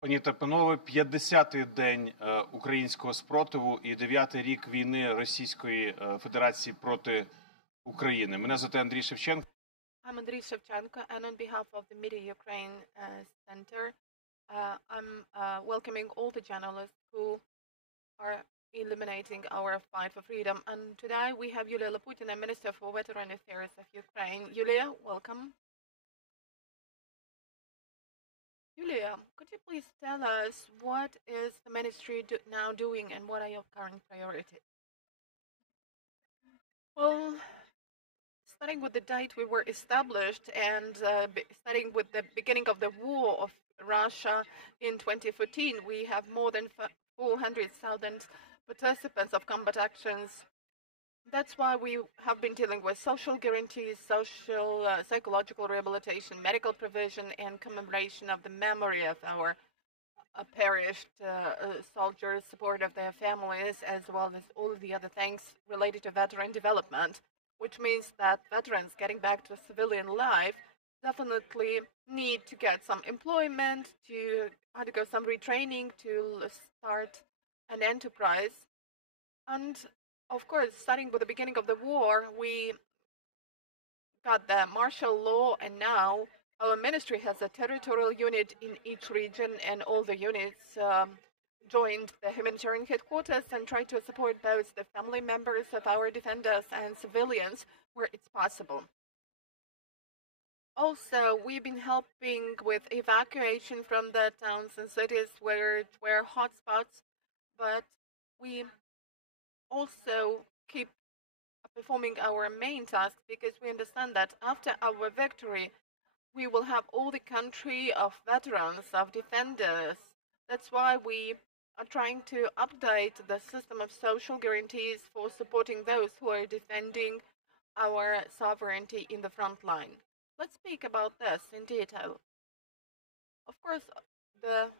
Пані та панове, 50-й день українського спротиву і 9-й рік війни Російської Федерації проти України. Мене звати Андрій Шевченко. I'm Andriy Shevchenko, and on behalf of the Media Ukraine Center, I'm welcoming all the journalists who are illuminating our fight for freedom. And today we have Yulia Laputina, Minister for Veteran Affairs of Ukraine. Yulia, welcome. Yulia, could you please tell us what is the ministry now doing and what are your current priorities? Well, starting with the date we were established and starting with the beginning of the war of Russia in 2014, we have more than 400,000 participants of combat actions. That's why we have been dealing with social guarantees, social, psychological rehabilitation, medical provision, and commemoration of the memory of our perished soldiers, support of their families, as well as all of the other things related to veteran development, which means that veterans getting back to civilian life definitely need to get some employment, to undergo some retraining, to start an enterprise. And of course, starting with the beginning of the war, we got the martial law, and now our ministry has a territorial unit in each region, and all the units joined the humanitarian headquarters and try to support both the family members of our defenders and civilians where it's possible. Also, we've been helping with evacuation from the towns and cities where were hotspots, but we also keep performing our main task because we understand that after our victory, we will have all the country of veterans, of defenders. That's why we are trying to update the system of social guarantees for supporting those who are defending our sovereignty in the front line. Let's speak about this in detail. Of course, the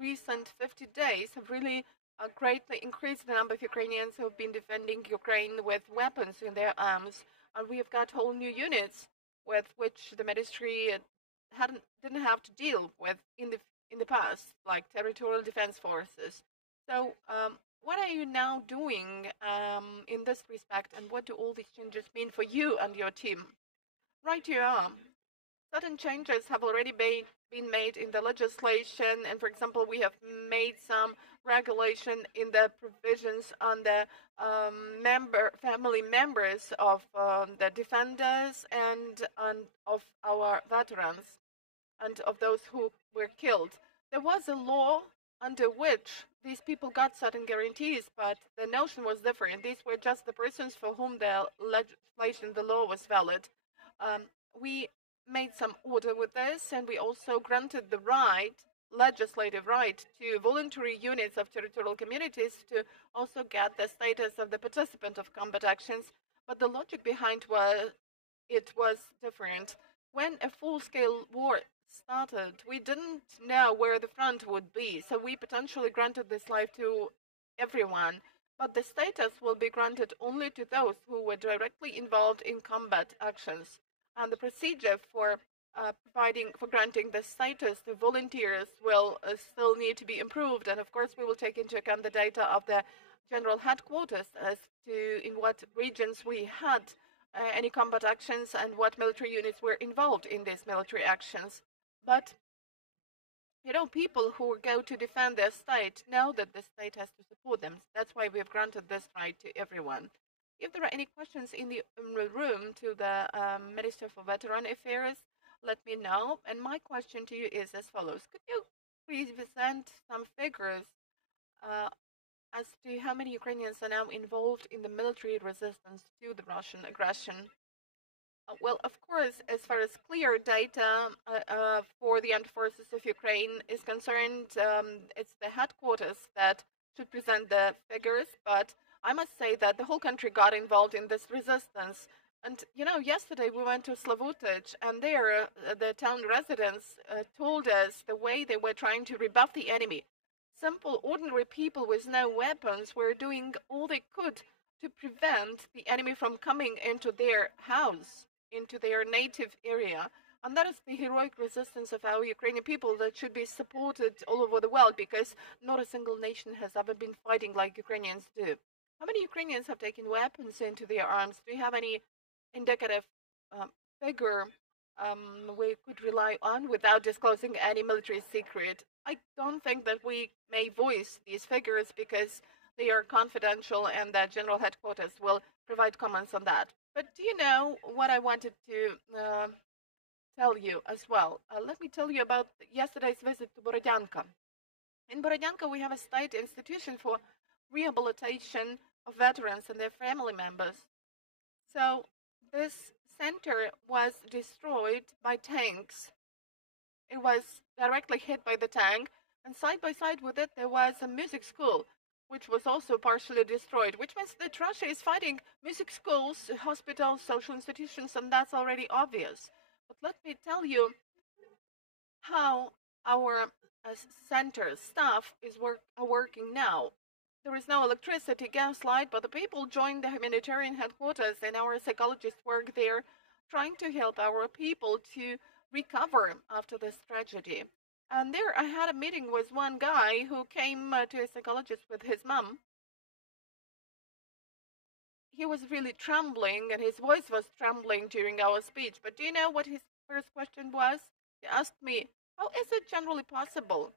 recent 50 days have really greatly increased the number of Ukrainians who have been defending Ukraine with weapons in their arms, and we have got whole new units with which the ministry didn't have to deal with in the past, like territorial defense forces. So, what are you now doing in this respect, and what do all these changes mean for you and your team? Right, you are. Certain changes have already been made in the legislation, and for example, we have made some regulation in the provisions on the family members of the defenders and of our veterans and of those who were killed. There was a law under which these people got certain guarantees, but the notion was different. These were just the persons for whom the legislation, the law was valid. We made some order with this, and we also granted the legislative right to voluntary units of territorial communities to also get the status of the participant of combat actions. But the logic behind it was different. When a full-scale war started, we didn't know where the front would be, so we potentially granted this right to everyone. But the status will be granted only to those who were directly involved in combat actions. And the procedure for granting the status to volunteers will still need to be improved. And of course, we will take into account the data of the general headquarters as to in what regions we had any combat actions and what military units were involved in these military actions. But, you know, people who go to defend their state know that the state has to support them. That's why we have granted this right to everyone. If there are any questions in the room to the Minister for Veteran Affairs, let me know. And my question to you is as follows. Could you please present some figures as to how many Ukrainians are now involved in the military resistance to the Russian aggression? Well, of course, as far as clear data for the armed forces of Ukraine is concerned, it's the headquarters that should present the figures, but I must say that the whole country got involved in this resistance. And, you know, yesterday we went to Slavutich, and there the town residents told us the way they were trying to rebuff the enemy. Simple, ordinary people with no weapons were doing all they could to prevent the enemy from coming into their house, into their native area. And that is the heroic resistance of our Ukrainian people that should be supported all over the world, because not a single nation has ever been fighting like Ukrainians do. How many Ukrainians have taken weapons into their arms? Do you have any indicative figure we could rely on without disclosing any military secret? I don't think that we may voice these figures because they are confidential and that General Headquarters will provide comments on that. But do you know what I wanted to tell you as well? Let me tell you about yesterday's visit to Borodyanka. In Borodyanka, we have a state institution for rehabilitation of veterans and their family members. So this center was destroyed by tanks. It was directly hit by the tank, and side by side with it, there was a music school, which was also partially destroyed, which means that Russia is fighting music schools, hospitals, social institutions, and that's already obvious. But let me tell you how our center staff is working now. There is no electricity, gas, light, but the people joined the humanitarian headquarters, and our psychologists work there trying to help our people to recover after this tragedy. And there I had a meeting with one guy who came to a psychologist with his mom. He was really trembling, and his voice was trembling during our speech. But do you know what his first question was? He asked me, how is it generally possible?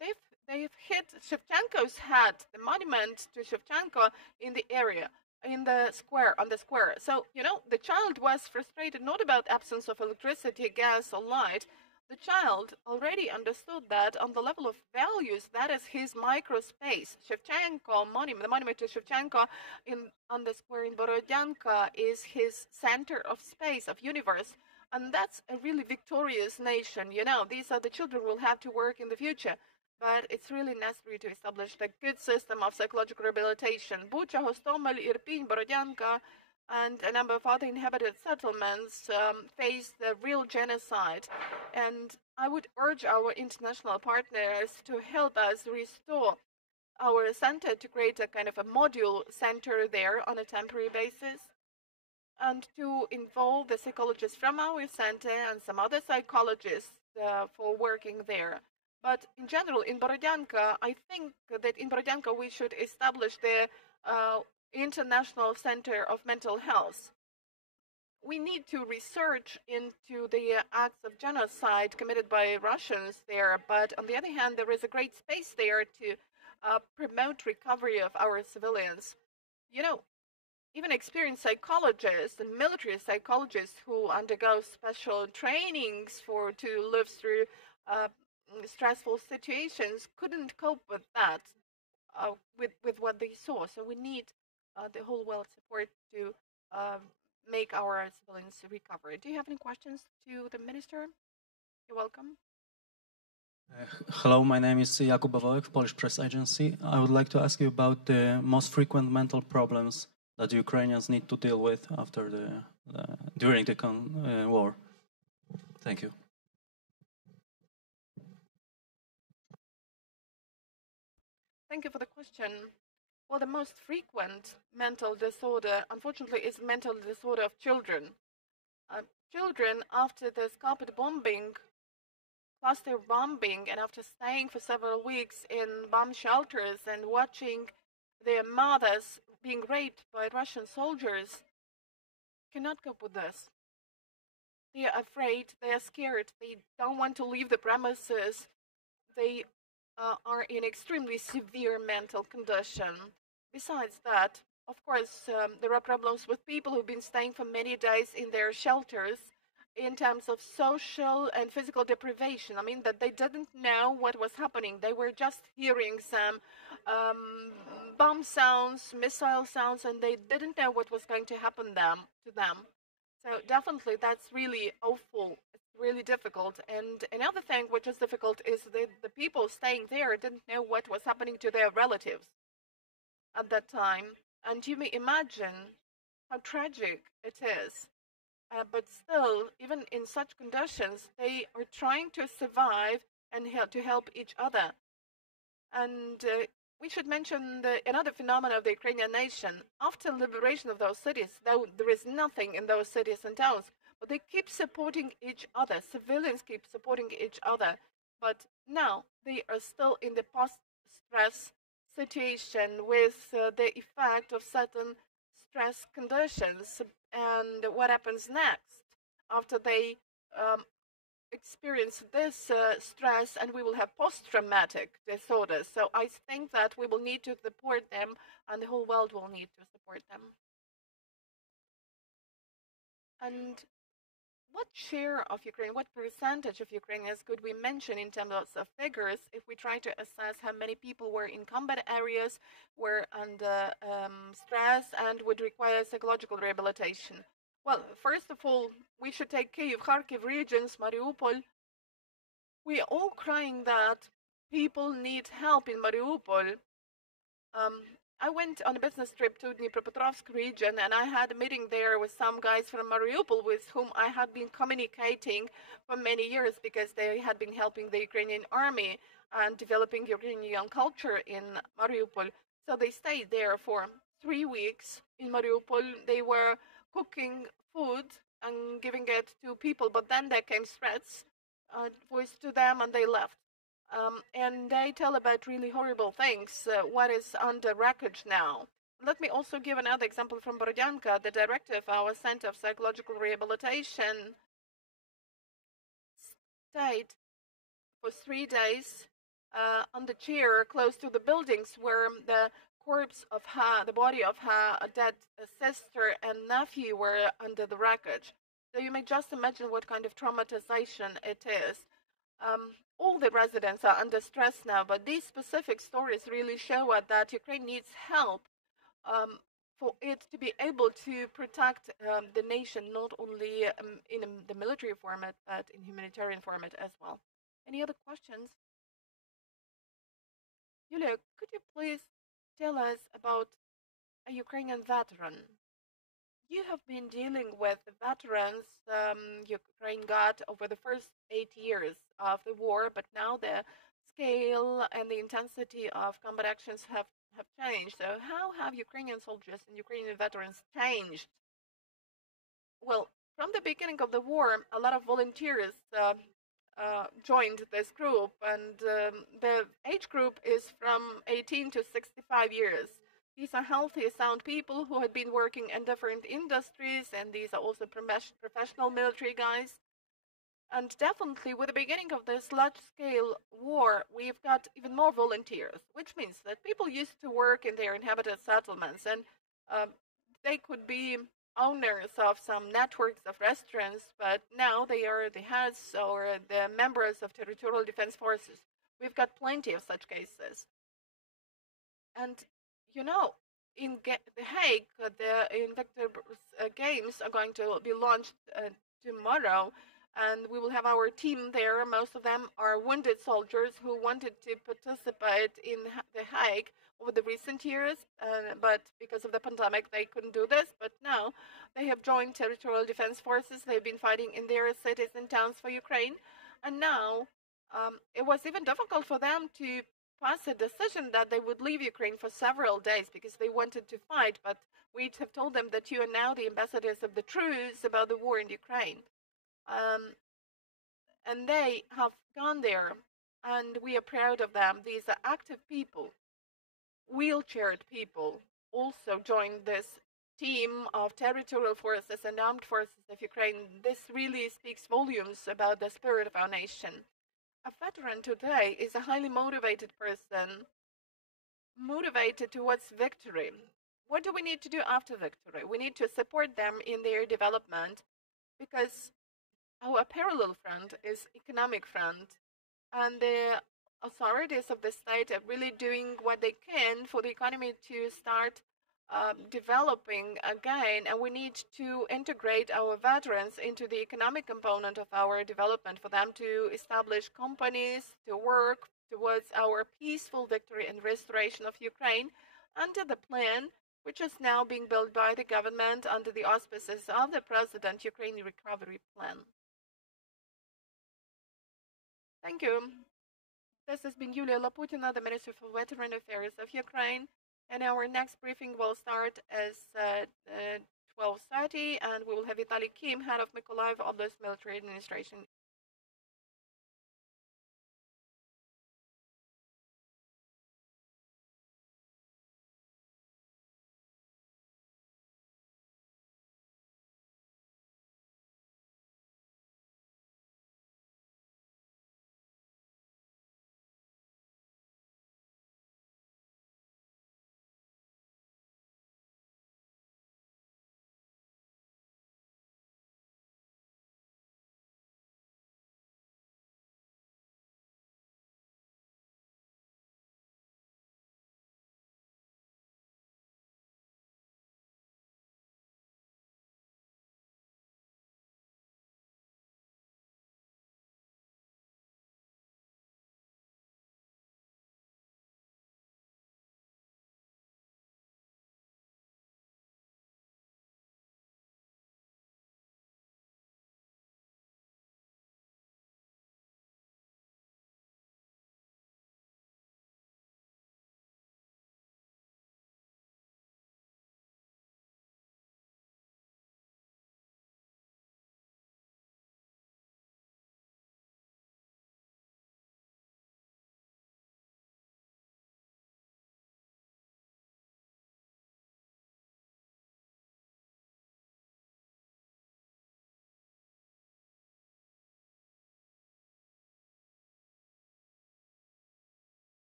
They've hit Shevchenko's head, the monument to Shevchenko in the area, in the square, on the square. So, you know, the child was frustrated not about absence of electricity, gas, or light. The child already understood that on the level of values, that is his microspace. Shevchenko monument, the monument to Shevchenko on the square in Borodyanka is his center of space, of universe. And that's a really victorious nation. You know, these are the children who will have to work in the future. But it's really necessary to establish a good system of psychological rehabilitation. Bucha, Hostomel, Irpin, Borodyanka, and a number of other inhabited settlements face the real genocide. And I would urge our international partners to help us restore our center, to create a kind of a module center there on a temporary basis, and to involve the psychologists from our center and some other psychologists for working there. But in general, in Borodyanka, I think that in Borodyanka we should establish the International Center of Mental Health. We need to research into the acts of genocide committed by Russians there, but on the other hand, there is a great space there to promote recovery of our civilians. You know, even experienced psychologists and military psychologists who undergo special trainings to live through stressful situations couldn't cope with that, with what they saw. So we need the whole world support to make our civilians recover. Do you have any questions to the minister? You're welcome. Hello, my name is Jakub Bawołek, Polish Press Agency. I would like to ask you about the most frequent mental problems that Ukrainians need to deal with after during the war. Thank you. Thank you for the question. Well, the most frequent mental disorder, unfortunately, is mental disorder of children. Children, after this carpet bombing, cluster bombing, and after staying for several weeks in bomb shelters and watching their mothers being raped by Russian soldiers, cannot cope with this. They are afraid, they are scared, they don't want to leave the premises, they are in extremely severe mental condition. Besides that, of course, there are problems with people who've been staying for many days in their shelters in terms of social and physical deprivation. I mean, that they didn't know what was happening. They were just hearing some bomb sounds, missile sounds, and they didn't know what was going to happen to them. So definitely that's really awful. Really difficult. And another thing which is difficult is that the people staying there didn't know what was happening to their relatives at that time. And you may imagine how tragic it is. But still, even in such conditions, they are trying to survive and to help each other. And we should mention another phenomenon of the Ukrainian nation. After liberation of those cities, though there is nothing in those cities and towns, but they keep supporting each other. Civilians keep supporting each other, but now they are still in the post-stress situation with the effect of certain stress conditions. And what happens next after they experience this stress, and we will have post-traumatic disorders. So I think that we will need to support them, and the whole world will need to support them. And what share of Ukraine, what percentage of Ukrainians could we mention in terms of figures if we try to assess how many people were in combat areas, were under stress, and would require psychological rehabilitation? Well, first of all, we should take Kyiv, Kharkiv regions, Mariupol. We are all crying that people need help in Mariupol. I went on a business trip to Dnipropetrovsk region, and I had a meeting there with some guys from Mariupol with whom I had been communicating for many years because they had been helping the Ukrainian army and developing Ukrainian culture in Mariupol. So they stayed there for 3 weeks in Mariupol. They were cooking food and giving it to people, but then there came threats voiced to them, and they left. And they tell about really horrible things, what is under wreckage now. Let me also give another example from Borodyanka. The director of our Center of Psychological Rehabilitation stayed for 3 days on the chair close to the buildings where the corpse of her, the body of her dead sister and nephew were under the wreckage. So you may just imagine what kind of traumatization it is. All the residents are under stress now, but these specific stories really show us that Ukraine needs help for it to be able to protect the nation, not only in the military format, but in humanitarian format as well. Any other questions? Yulia, could you please tell us about a Ukrainian veteran? You have been dealing with the veterans Ukraine got over the first 8 years of the war, but now the scale and the intensity of combat actions have changed. So how have Ukrainian soldiers and Ukrainian veterans changed? Well, from the beginning of the war, a lot of volunteers joined this group, and the age group is from 18 to 65 years. These are healthy, sound people who had been working in different industries, and these are also professional military guys. And definitely, with the beginning of this large-scale war, we've got even more volunteers, which means that people used to work in their inhabited settlements, and they could be owners of some networks of restaurants, but now they are the heads or the members of territorial defense forces. We've got plenty of such cases. And you know, in The Hague, the Invictus Games are going to be launched tomorrow, and we will have our team there. Most of them are wounded soldiers who wanted to participate in The Hague over the recent years, but because of the pandemic, they couldn't do this. But now they have joined territorial defense forces. They've been fighting in their cities and towns for Ukraine, and now it was even difficult for them to pass a decision that they would leave Ukraine for several days because they wanted to fight, but we have told them that you are now the ambassadors of the truth about the war in Ukraine. And they have gone there, and we are proud of them. These are active people, wheelchaired people, also joined this team of territorial forces and armed forces of Ukraine. This really speaks volumes about the spirit of our nation. A veteran today is a highly motivated person, motivated towards victory. What do we need to do after victory? We need to support them in their development, because our parallel front is economic front, and the authorities of the state are really doing what they can for the economy to start developing again, and we need to integrate our veterans into the economic component of our development, for them to establish companies, to work towards our peaceful victory and restoration of Ukraine under the plan which is now being built by the government under the auspices of the President Ukraine Recovery Plan. Thank you. This has been Yulia Laputina, the Minister for Veteran Affairs of Ukraine. And our next briefing will start as 12:30, and we will have Vitaliy, head of Mykolaiv Oblast Military Administration.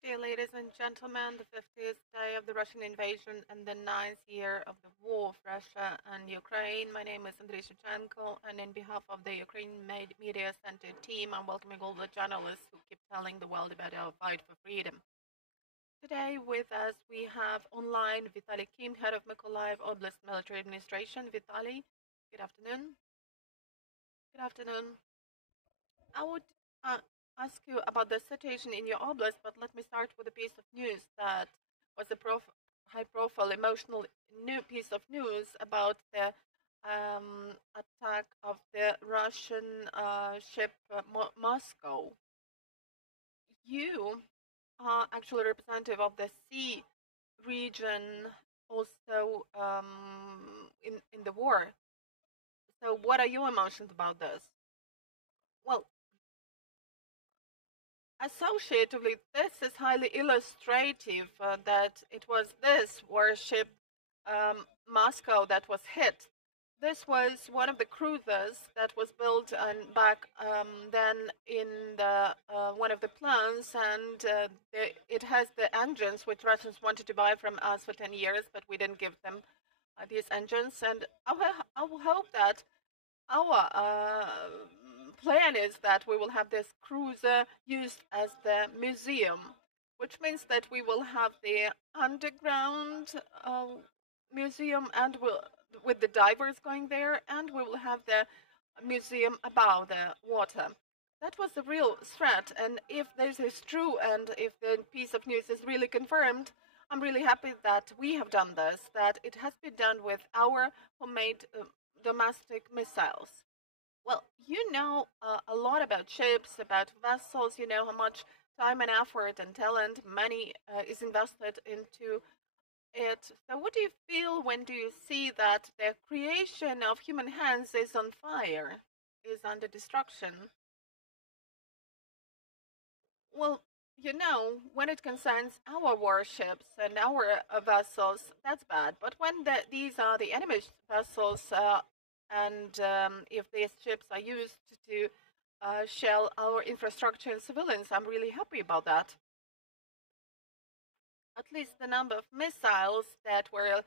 Dear ladies and gentlemen, the 50th day of the Russian invasion and the 9th year of the war of Russia and Ukraine. My name is Andriy Shevchenko, and in behalf of the Ukrainian Media Center team, I'm welcoming all the journalists who keep telling the world about our fight for freedom. Today with us we have online Vitaliy, head of Mykolaiv Oblast Military Administration. Vitaliy, good afternoon. Good afternoon. I would ask you about the situation in your oblast, but let me start with a piece of news that was a high-profile, emotional new piece of news about the attack of the Russian ship Moscow. You are actually representative of the sea region, also in the war. So, what are your emotions about this? Well, associatively, this is highly illustrative that it was this warship, Moscow, that was hit. This was one of the cruisers that was built back then in the one of the plants, and it has the engines which Russians wanted to buy from us for 10 years, but we didn't give them these engines. And I will hope that our plan is that we will have this cruiser used as the museum, which means that we will have the underground museum and with the divers going there, and we will have the museum above the water. That was the real threat, and if this is true and if the piece of news is really confirmed, I'm really happy that we have done this, that it has been done with our homemade domestic missiles. Well, you know a lot about ships, about vessels. You know how much time and effort and talent, money is invested into it. So what do you feel when do you see that the creation of human hands is on fire, is under destruction? Well, you know, when it concerns our warships and our vessels, that's bad. But when these are the enemy vessels, and if these ships are used to shell our infrastructure and civilians, I'm really happy about that. At least the number of missiles that were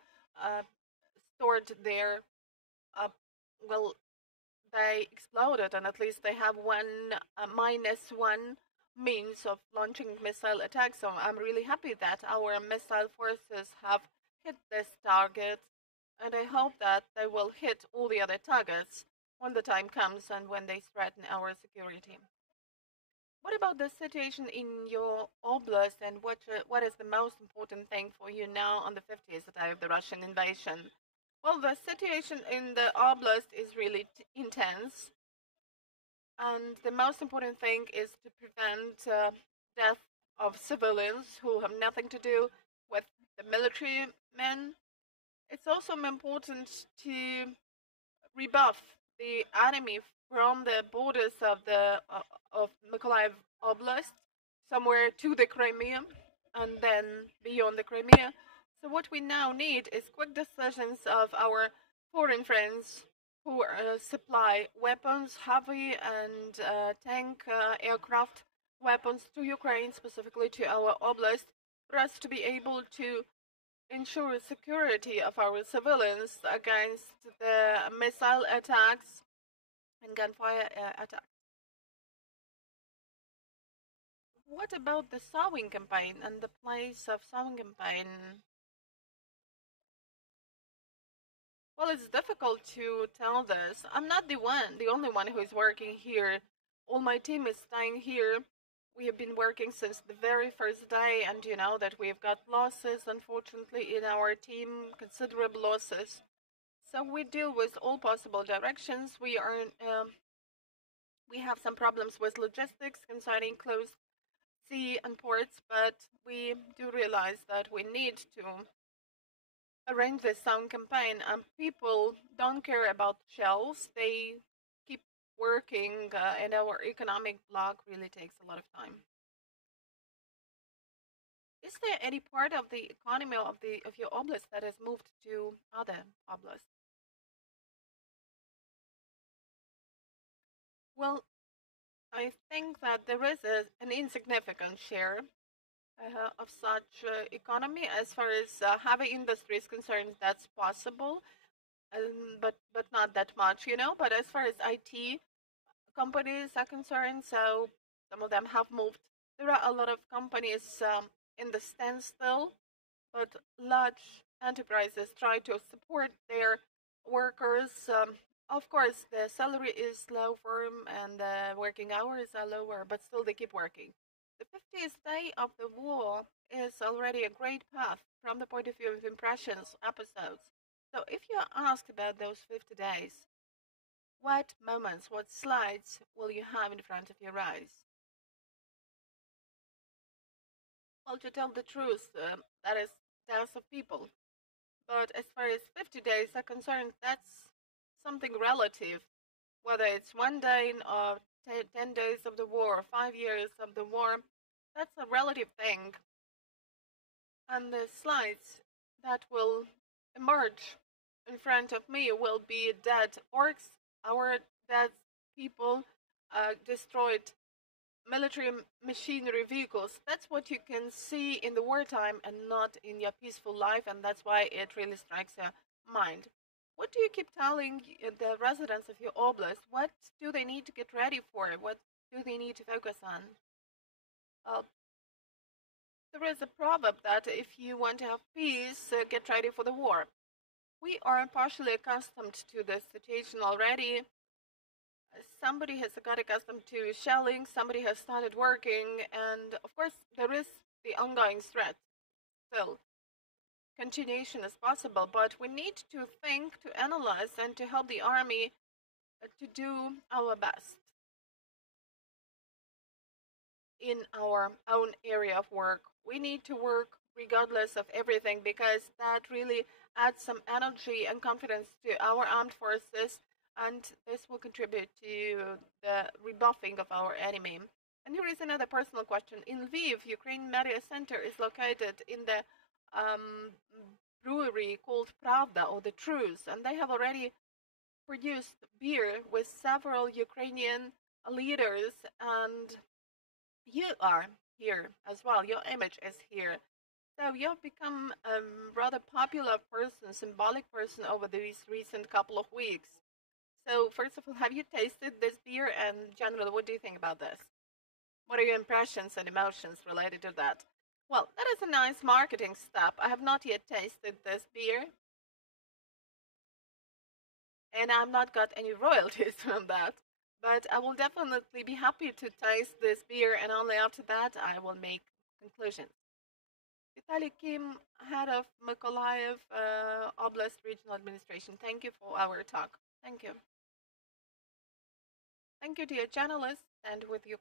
stored there, well, they exploded, and at least they have one -1 means of launching missile attacks. So I'm really happy that our missile forces have hit this target, and I hope that they will hit all the other targets when the time comes and when they threaten our security. What about the situation in your oblast, and what is the most important thing for you now on the 50th day of the Russian invasion? Well, the situation in the oblast is really intense, and the most important thing is to prevent death of civilians who have nothing to do with the military men. It's also important to rebuff the enemy from the borders of Mykolaiv Oblast, somewhere to the Crimea, and then beyond the Crimea. So what we now need is quick decisions of our foreign friends who supply weapons, heavy and tank aircraft weapons to Ukraine, specifically to our oblast, for us to be able to ensure security of our civilians against the missile attacks and gunfire attacks. What about the sowing campaign and the place of sowing campaign? Well, it's difficult to tell this. I'm not the only one who is working here. All my team is staying here. We have been working since the very first day, and you know that we've got losses, unfortunately, in our team, considerable losses. So we deal with all possible directions. We have some problems with logistics concerning closed sea and ports, but we do realize that we need to arrange this sound campaign, and people don't care about shells. They keep working, and our economic block really takes a lot of time. Is there any part of the economy of your oblast that has moved to other oblasts? Well, I think that there is an insignificant share. of such economy. As far as heavy industry is concerned, that's possible, but not that much, you know. But as far as IT companies are concerned, so some of them have moved. There are a lot of companies in the standstill, but large enterprises try to support their workers. Of course, the salary is lower and the working hours are lower, but still they keep working. The 50th day of the war is already a great path from the point of view of impressions, episodes. So if you are asked about those 50 days, what moments, what slides will you have in front of your eyes? Well, to tell the truth, that is deaths of people. But as far as 50 days are concerned, that's something relative. Whether it's 1 day or 10 days of the war, or 5 years of the war, that's a relative thing. And the slides that will emerge in front of me will be dead orcs, our dead people, destroyed military machinery vehicles. That's what you can see in the wartime and not in your peaceful life, and that's why it really strikes your mind. What do you keep telling the residents of your oblast? What do they need to get ready for? What do they need to focus on? There is a proverb that if you want to have peace, get ready for the war. We are partially accustomed to this situation already. Somebody has got accustomed to shelling, somebody has started working, and of course, there is the ongoing threat. Still, continuation is possible, but we need to think, to analyze, and to help the army to do our best in our own area of work. We need to work regardless of everything because that really adds some energy and confidence to our armed forces, and this will contribute to the rebuffing of our enemy. And here is another personal question. In Lviv, Ukraine Media Center is located in the brewery called Pravda, or the Truth, and they have already produced beer with several Ukrainian leaders, and you are here as well. Your image is here. So you've become a rather popular person, symbolic person over these recent couple of weeks. So first of all, have you tasted this beer? And generally, what do you think about this? What are your impressions and emotions related to that? Well, that is a nice marketing step. I have not yet tasted this beer, and I've not got any royalties from that. But I will definitely be happy to taste this beer, and only after that I will make conclusions. Vitaliy Kim, head of Mykolaiv Oblast Regional Administration. Thank you for our talk. Thank you. Thank you, dear journalists, and with you.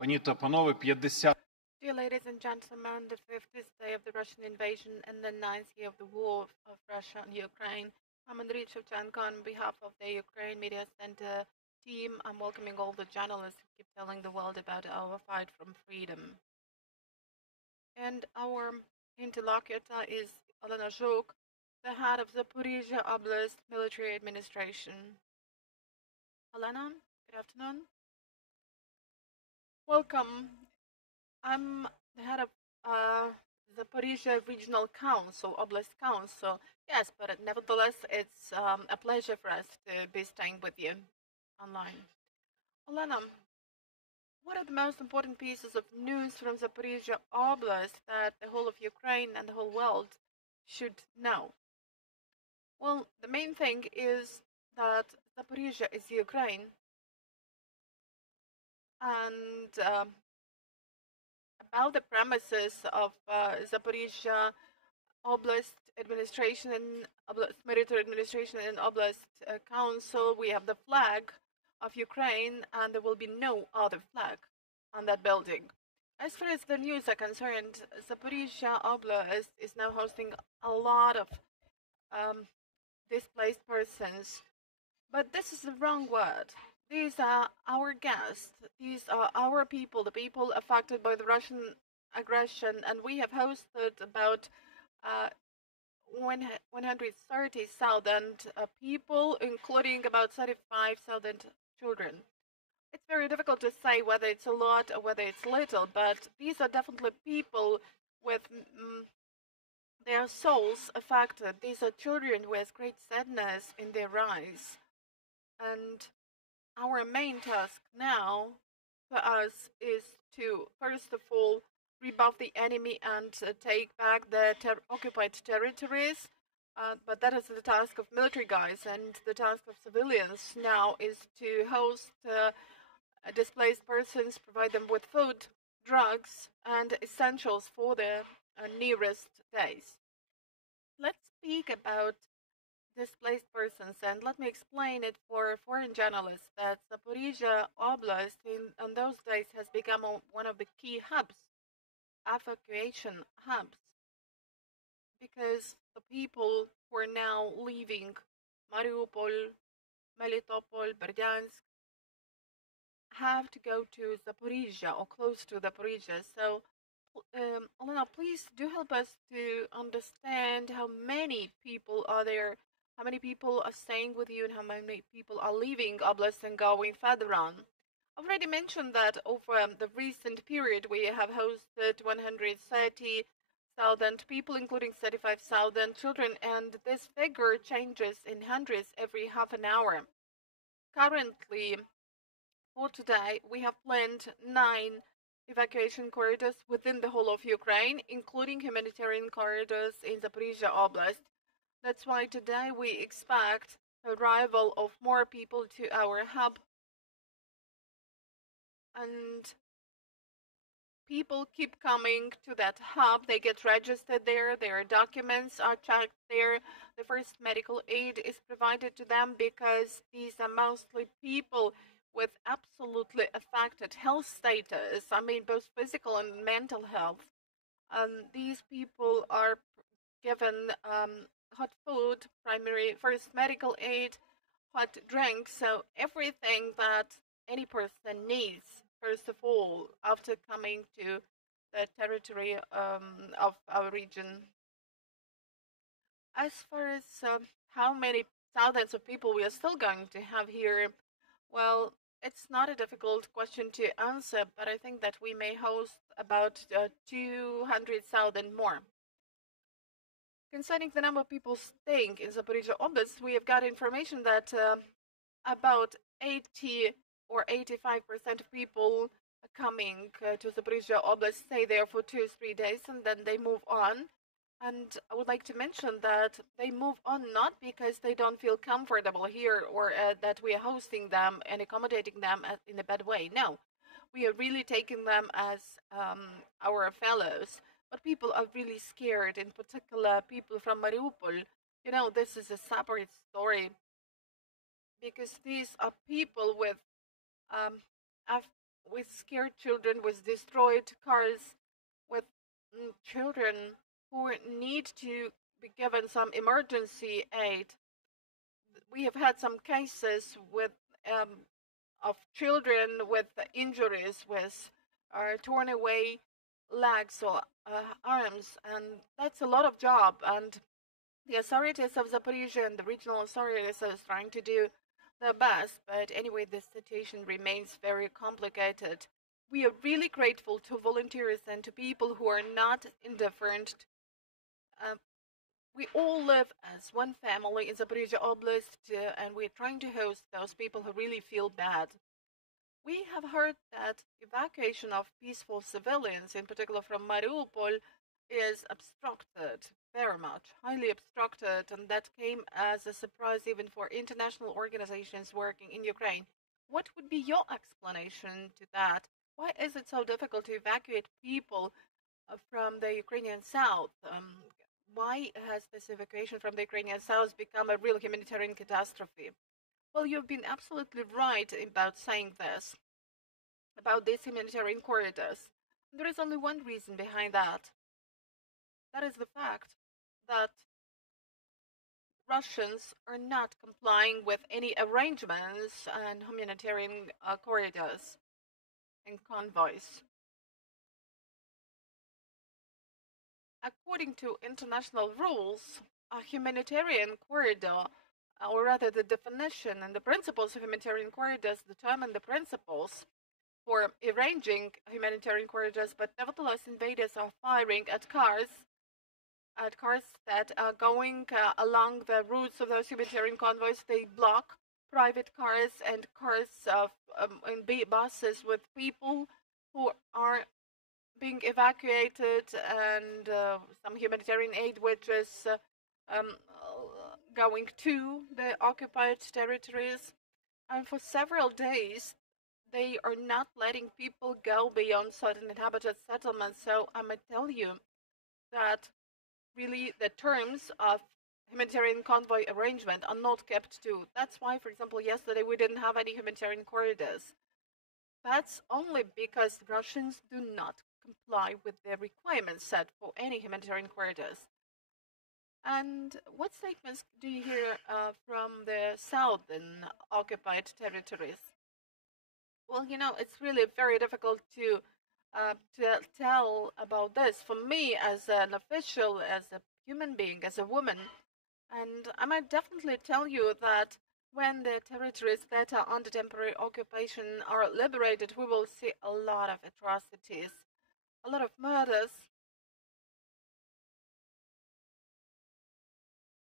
Пані та панове, 50 Dear ladies and gentlemen, the 50th day of the Russian invasion and the 9th year of the war of Russia and Ukraine. I'm Andriy Shevchenko on behalf of the Ukraine Media Center team. I'm welcoming all the journalists who keep telling the world about our fight from freedom. And our interlocutor is Olena Zhuk, the head of the Zaporizhia Oblast Military Administration. Olena, good afternoon. Welcome. I'm the head of Zaporizhia Regional Council, Oblast Council. Yes, but nevertheless, it's a pleasure for us to be staying with you online. Olena, what are the most important pieces of news from Zaporizhia Oblast that the whole of Ukraine and the whole world should know? Well, the main thing is that Zaporizhia is Ukraine, and about the premises of Zaporizhia Oblast Administration and Oblast Military Administration and Oblast Council, we have the flag of Ukraine, and there will be no other flag on that building. As far as the news are concerned, Zaporizhia Oblast is now hosting a lot of displaced persons, but this is the wrong word. These are our guests. These are our people, the people affected by the Russian aggression, and we have hosted about 130,000 people, including about 35,000 children. It's very difficult to say whether it's a lot or whether it's little, but these are definitely people with their souls affected. These are children with great sadness in their eyes. And our main task now for us is to, first of all, rebuff the enemy and take back the occupied territories. But that is the task of military guys, and the task of civilians now is to host displaced persons, provide them with food, drugs, and essentials for the nearest days. Let's speak about displaced persons, and let me explain it for foreign journalists that Zaporizhia Oblast in those days has become one of the key hubs, evacuation hubs, because the people who are now leaving Mariupol, Melitopol, Berdyansk have to go to Zaporizhia or close to Zaporizhia. So, Olena, please do help us to understand how many people are there, how many people are staying with you, and how many people are leaving Oblast and going further on. I've already mentioned that over the recent period we have hosted 130,000 people, including 35,000 children, and this figure changes in hundreds every half an hour. Currently, for today, we have planned 9 evacuation corridors within the whole of Ukraine, including humanitarian corridors in Zaporizhia Oblast. That's why today we expect the arrival of more people to our hub, and people keep coming to that hub. They get registered there, their documents are checked there, the first medical aid is provided to them, because these are mostly people with absolutely affected health status, I mean both physical and mental health. These people are given hot food, primary first medical aid, hot drinks, so everything that any person needs, first of all, after coming to the territory of our region. As far as how many thousands of people we are still going to have here, well, it's not a difficult question to answer, but I think that we may host about 200,000 more. Concerning the number of people staying in Zaporizhia Oblast, we have got information that about 80 or 85% of people coming to Zaporizhia Oblast stay there for 2 or 3 days, and then they move on. And I would like to mention that they move on not because they don't feel comfortable here or that we are hosting them and accommodating them in a bad way. No, we are really taking them as our fellows. But people are really scared, in particular people from Mariupol. You know, this is a separate story, because these are people with with scared children, with destroyed cars, with children who need to be given some emergency aid. We have had some cases with of children with injuries, with torn away legs or arms, and that's a lot of job. And the authorities of Zaporizhia and the regional authorities are trying to do their best, but anyway, the situation remains very complicated. We are really grateful to volunteers and to people who are not indifferent. We all live as one family in Zaporizhia Oblast, and we're trying to host those people who really feel bad. We have heard that evacuation of peaceful civilians, in particular from Mariupol, is obstructed very much, highly obstructed, and that came as a surprise even for international organizations working in Ukraine. What would be your explanation to that? Why is it so difficult to evacuate people from the Ukrainian south? Why has this evacuation from the Ukrainian south become a real humanitarian catastrophe? Well, you've been absolutely right about saying this, about these humanitarian corridors. There is only one reason behind that. That is the fact that Russians are not complying with any arrangements and humanitarian corridors and convoys. According to international rules, a humanitarian corridor, or rather the definition and the principles of humanitarian corridors determine the principles for arranging humanitarian corridors, but nevertheless invaders are firing at cars that are going along the routes of those humanitarian convoys. They block private cars and cars and buses with people who are being evacuated, and some humanitarian aid which is going to the occupied territories. And for several days, they are not letting people go beyond certain inhabited settlements. So I might tell you that really the terms of humanitarian convoy arrangement are not kept to. That's why, for example, yesterday we didn't have any humanitarian corridors. That's only because Russians do not comply with the requirements set for any humanitarian corridors. And what statements do you hear from the southern occupied territories? Well, it's really very difficult to tell about this. For me, as an official, as a human being, as a woman, and I might definitely tell you that when the territories that are under temporary occupation are liberated, we will see a lot of atrocities, a lot of murders.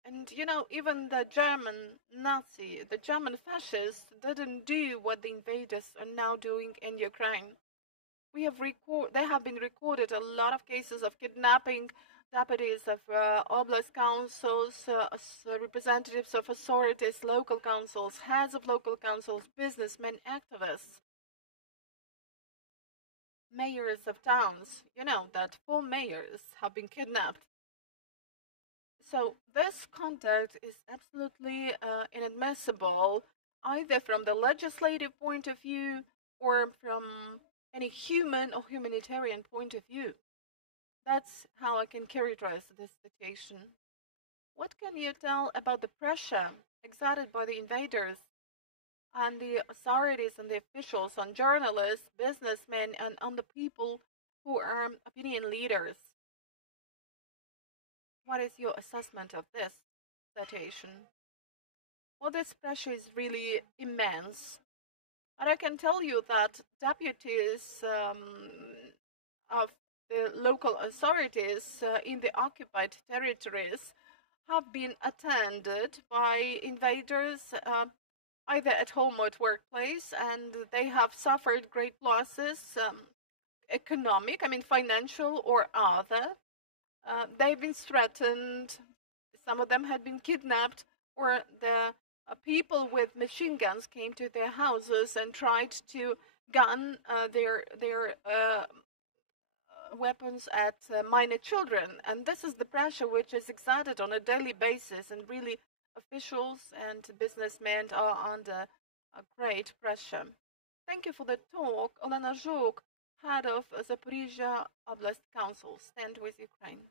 And even the German Nazi, the German fascists didn't do what the invaders are now doing in Ukraine. There have been recorded a lot of cases of kidnapping deputies of oblast councils, representatives of authorities, local councils, heads of local councils, businessmen, activists, mayors of towns. That 4 mayors have been kidnapped. So this conduct is absolutely inadmissible, either from the legislative point of view or from any human or humanitarian point of view. That's how I can characterize this situation. What can you tell about the pressure exerted by the invaders and the authorities and the officials on journalists, businessmen, and on the people who are opinion leaders? What is your assessment of this situation? Well, this pressure is really immense. And I can tell you that deputies of the local authorities in the occupied territories have been attended by invaders either at home or at workplace, and they have suffered great losses, economic, financial or other. They've been threatened. Some of them had been kidnapped, or the people with machine guns came to their houses and tried to gun their weapons at minor children. And this is the pressure which is exerted on a daily basis, and really officials and businessmen are under a great pressure. Thank you for the talk. Olena Zhuk, head of Zaporizhia Oblast Council. Stand with Ukraine.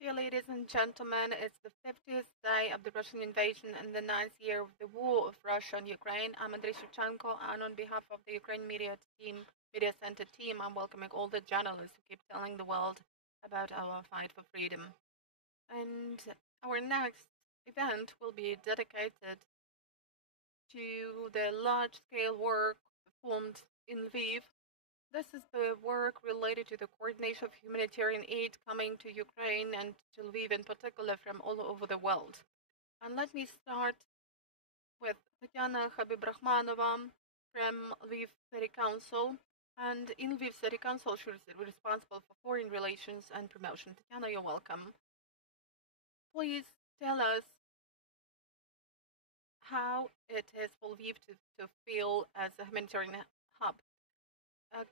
Dear ladies and gentlemen, it's the 50th day of the Russian invasion and the 9th year of the war of Russia on Ukraine. I'm Andrei Shevchenko, and on behalf of the Ukraine Media Center team, I'm welcoming all the journalists who keep telling the world about our fight for freedom. And our next event will be dedicated to the large-scale work performed in Lviv. This is the work related to the coordination of humanitarian aid coming to Ukraine and to Lviv in particular from all over the world. And let me start with Tetyana Khabibrakhmanova from Lviv City Council. And in Lviv City Council, she is responsible for foreign relations and promotion. Tetyana, you're welcome. Please tell us how it is for Lviv to feel as a humanitarian hub.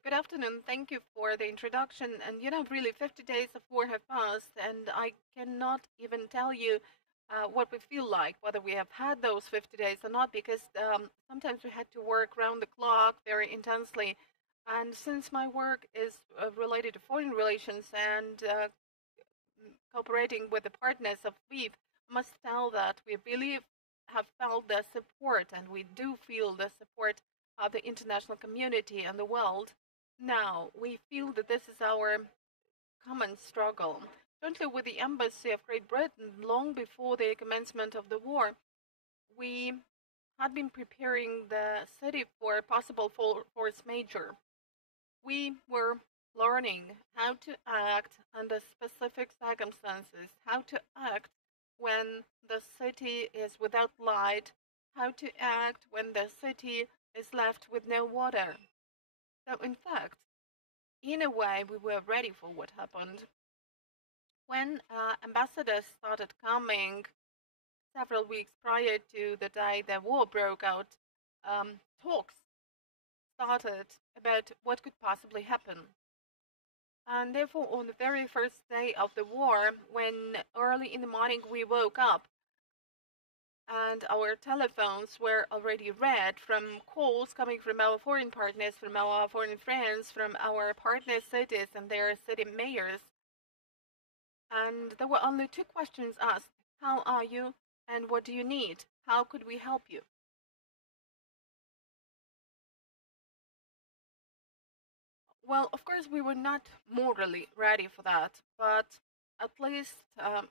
Good afternoon. Thank you for the introduction. And really 50 days of war have passed, and I cannot even tell you what we feel like, whether we have had those 50 days or not, because sometimes we had to work round the clock very intensely. And since my work is related to foreign relations and cooperating with the partners of Lviv, I must tell that we really have felt the support, and we do feel the support of the international community and the world. Now, we feel that this is our common struggle. Jointly with the Embassy of Great Britain, long before the commencement of the war, we had been preparing the city for a possible force majeure. We were learning how to act under specific circumstances, how to act when the city is without light, how to act when the city is left with no water. So, in fact, in a way, we were ready for what happened. When ambassadors started coming several weeks prior to the day the war broke out, talks started about what could possibly happen. And therefore, on the very first day of the war, when early in the morning we woke up, and our telephones were already read from calls coming from our foreign partners, from our foreign friends, from our partner cities and their city mayors. And there were only two questions asked: how are you and what do you need? How could we help you? Well, of course, we were not morally ready for that, but at least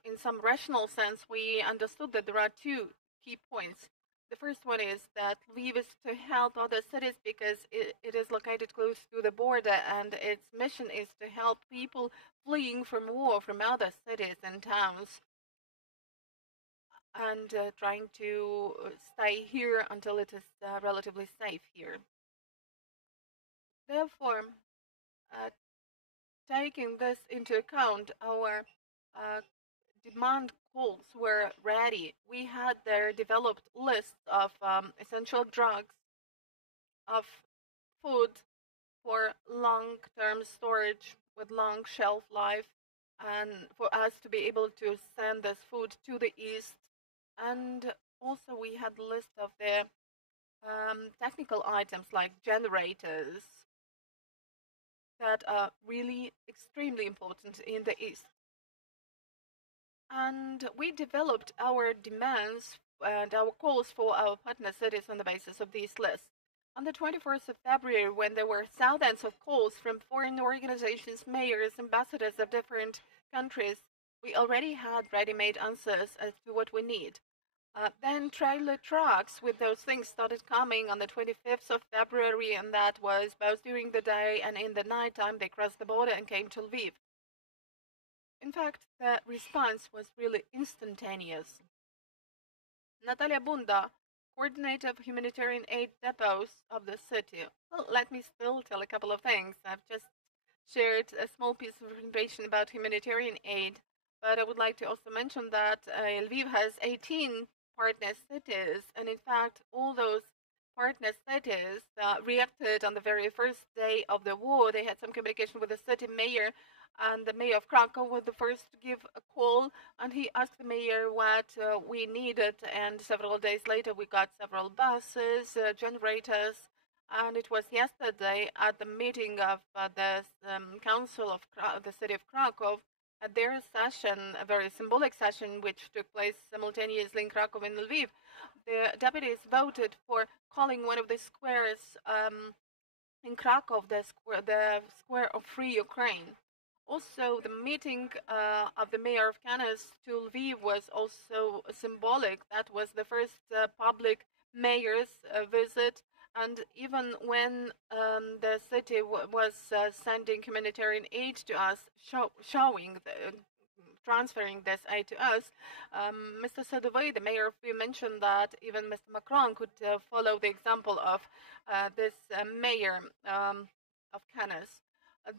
in some rational sense, we understood that there are two key points. The first one is that Lviv is to help other cities because it is located close to the border, and its mission is to help people fleeing from war from other cities and towns and trying to stay here until it is relatively safe here. Therefore, taking this into account, our demand calls were ready. We had their developed list of essential drugs, of food for long-term storage with long shelf life, and for us to be able to send this food to the east. And also we had a list of the technical items like generators that are really extremely important in the east. And we developed our demands and our calls for our partner cities on the basis of these lists. On the 21st of February, when there were thousands of calls from foreign organizations, mayors, ambassadors of different countries, we already had ready-made answers as to what we need. Then trailer trucks with those things started coming on the 25th of February, and that was both during the day and in the nighttime. They crossed the border and came to Lviv. In fact, the response was really instantaneous. Natalia Bunda, coordinator of humanitarian aid depots of the city. Well, let me still tell a couple of things. I've just shared a small piece of information about humanitarian aid, but I would like to also mention that Lviv has 18 partner cities, and in fact, all those partner cities reacted on the very first day of the war. They had some communication with the city mayor, and the mayor of Krakow was the first to give a call, and he asked the mayor what we needed, and several days later we got several buses, generators, and it was yesterday at the meeting of the council of the city of Krakow at their session, a very symbolic session which took place simultaneously in Krakow and Lviv, the deputies voted for calling one of the squares in Krakow the square of Free Ukraine. Also, the meeting of the mayor of Kanas to Lviv was also symbolic. That was the first public mayor's visit. And even when the city was sending humanitarian aid to us, transferring this aid to us, Mr. Sadovay, the mayor of Lviv, mentioned that even Mr. Macron could follow the example of this mayor of Kanas.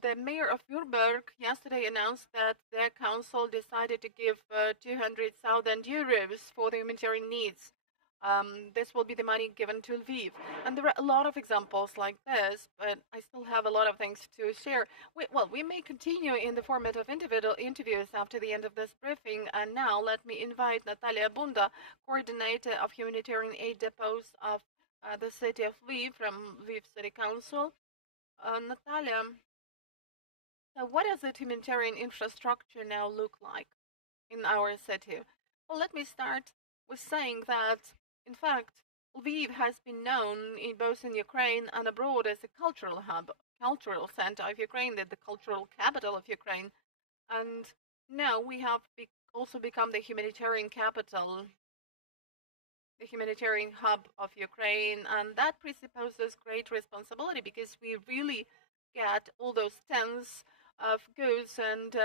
The mayor of Nuremberg yesterday announced that their council decided to give 200,000 euros for the humanitarian needs. This will be the money given to Lviv. And there are a lot of examples like this, but I still have a lot of things to share. We may continue in the format of individual interviews after the end of this briefing. And now let me invite Natalia Bunda, coordinator of humanitarian aid depots of the city of Lviv from Lviv City Council. Natalia, so what does the humanitarian infrastructure now look like in our city? Well, let me start with saying that, in fact, Lviv has been known both in Ukraine and abroad as a cultural hub, cultural center of Ukraine, the cultural capital of Ukraine. And now we have also become the humanitarian capital, the humanitarian hub of Ukraine. And that presupposes great responsibility because we really get all those tens of goods and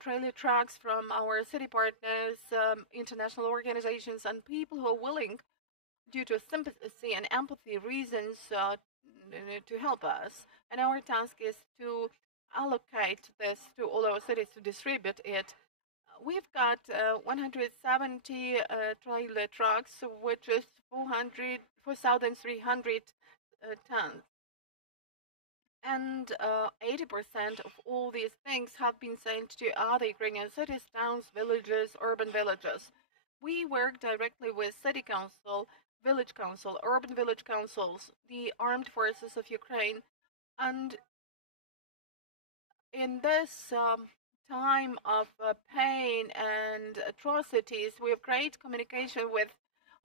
trailer trucks from our city partners, international organizations, and people who are willing, due to sympathy and empathy reasons, to help us. And our task is to allocate this to all our cities, to distribute it. We've got 170 trailer trucks, which is 4,300 tons. And 80% of all these things have been sent to other Ukrainian cities, towns, villages, urban villages. We work directly with city council, village council, urban village councils, the armed forces of Ukraine. And in this time of pain and atrocities, we have great communication with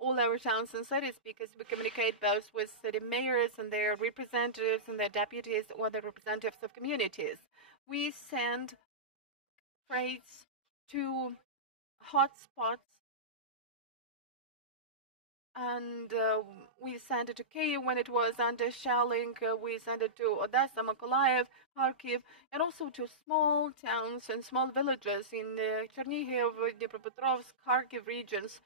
all our towns and cities because we communicate both with city mayors and their representatives and their deputies or the representatives of communities. We send freights to hotspots, and we sent it to Kyiv when it was under shelling. We sent it to Odessa, Mykolaiv, Kharkiv, and also to small towns and small villages in Chernihiv, Dnipropetrovsk, Kharkiv regions,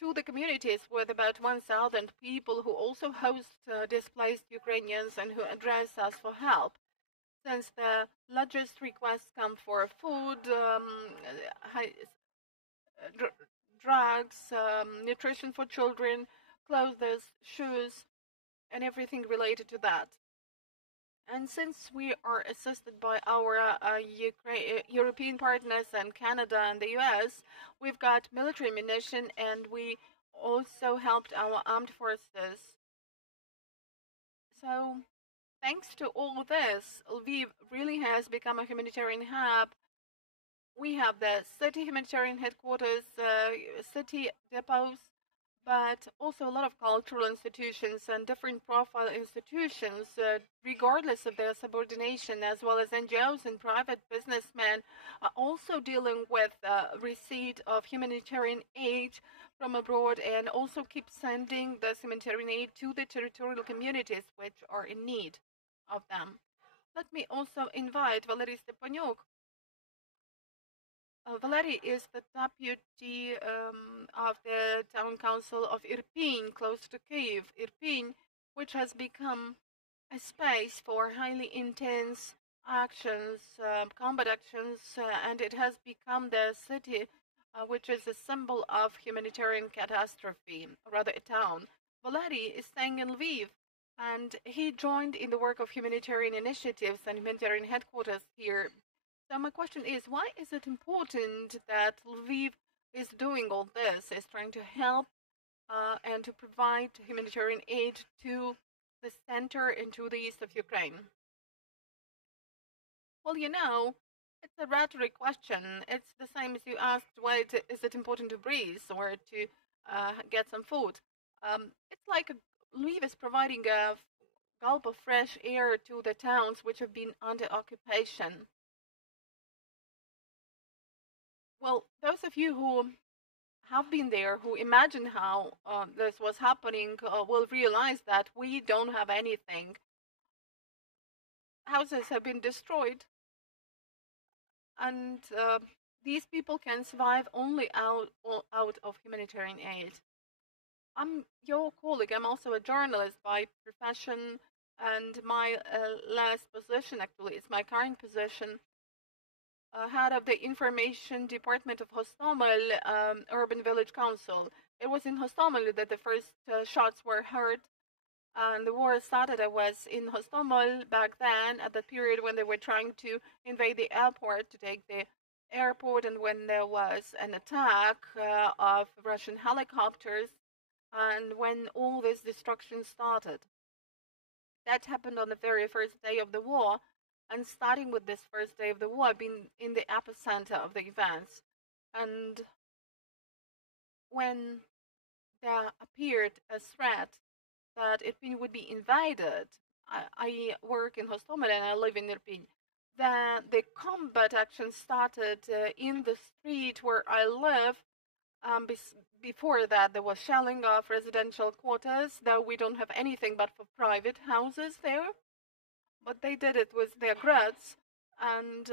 to the communities with about 1,000 people who also host displaced Ukrainians and who address us for help. Since the largest requests come for food, drugs, nutrition for children, clothes, shoes, and everything related to that. And since we are assisted by our European partners and Canada and the US, we've got military ammunition, and we also helped our armed forces. So thanks to all this, Lviv really has become a humanitarian hub. We have the city humanitarian headquarters, city depots, but also a lot of cultural institutions and different profile institutions, regardless of their subordination, as well as NGOs and private businessmen, are also dealing with receipt of humanitarian aid from abroad and also keep sending this humanitarian aid to the territorial communities which are in need of them. Let me also invite Valery Stepanyuk. Valery is the deputy of the town council of Irpin, close to Kyiv. Irpin, which has become a space for highly intense actions, combat actions, and it has become the city which is a symbol of humanitarian catastrophe, rather a town. Valery is staying in Lviv, and he joined in the work of humanitarian initiatives and humanitarian headquarters here. So my question is, why is it important that Lviv is doing all this, is trying to help and to provide humanitarian aid to the center and to the east of Ukraine? Well, you know, It's a rhetoric question. It's the same as you asked, why is it important to breathe or to get some food? It's like Lviv is providing a gulp of fresh air to the towns which have been under occupation. Well, those of you who have been there, who imagine how this was happening, will realize that we don't have anything. Houses have been destroyed, and these people can survive only out of humanitarian aid. I'm your colleague. I'm also a journalist by profession, and my last position, actually, it's my current position, head of the information department of Hostomel Urban Village Council. It was in Hostomel that the first shots were heard, and the war started. I was in Hostomel back then, at the period when they were trying to invade the airport, to take the airport, and when there was an attack of Russian helicopters, and when all this destruction started. That happened on the very first day of the war, and starting with this first day of the war, I've been in the epicenter of the events. And when there appeared a threat that Irpin would be invaded, I work in Hostomel and I live in Irpin, then the combat action started in the street where I live. Before that, there was shelling of residential quarters, though we don't have anything but for private houses there. But they did it with their grats, and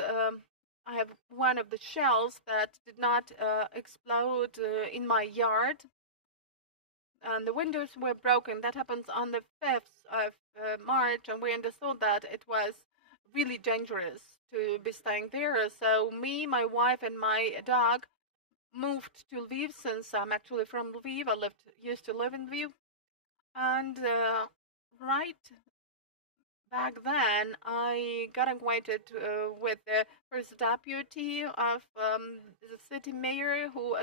I have one of the shells that did not explode in my yard, and the windows were broken. That happens on the 5th of March, and we understood that it was really dangerous to be staying there. So me, my wife, and my dog moved to Lviv, since I'm actually from Lviv. I used to live in Lviv, and right back then, I got acquainted with the first deputy of the city mayor, who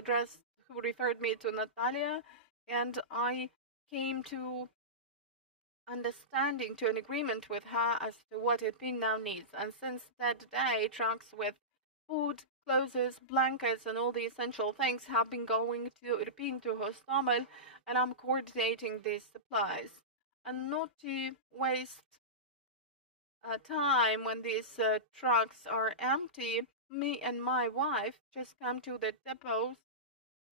referred me to Natalia, and I came to understanding, to an agreement with her as to what Irpin now needs. And since that day, trucks with food, clothes, blankets, and all the essential things have been going to Irpin, to Hostomel, and I'm coordinating these supplies. And not to waste time when these trucks are empty, me and my wife just come to the depots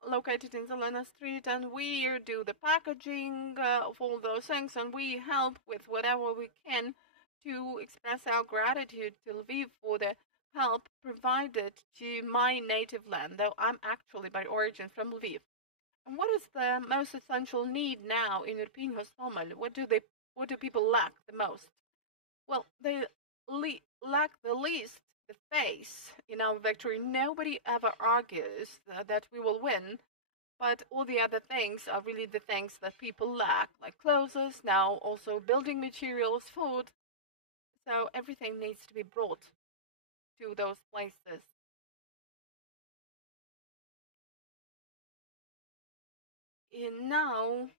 located in Zelena Street, and we do the packaging of all those things, and we help with whatever we can to express our gratitude to Lviv for the help provided to my native land, though I'm actually by origin from Lviv. And what is the most essential need now in Irpin, Hostomel? What do people lack the most? Well, they lack the least the faith in our victory. Nobody ever argues that we will win, but all the other things are really the things that people lack, like clothes, now also building materials, food. So everything needs to be brought to those places. And now,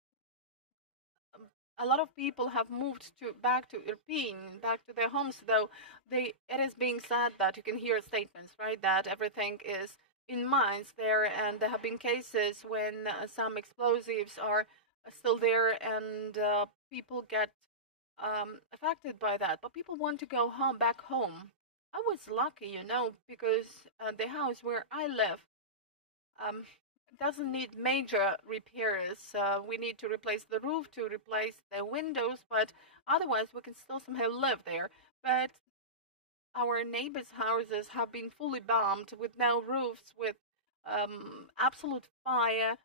a lot of people have moved back to Irpin, back to their homes, though it is being said that you can hear statements, right, that everything is in mines there, and there have been cases when some explosives are still there, and people get affected by that. But people want to go home, back home. I was lucky, because the house where I live doesn't need major repairs. We need to replace the roof, to replace the windows, but otherwise we can still somehow live there. But our neighbors' houses have been fully bombed, with no roofs, with absolute fire,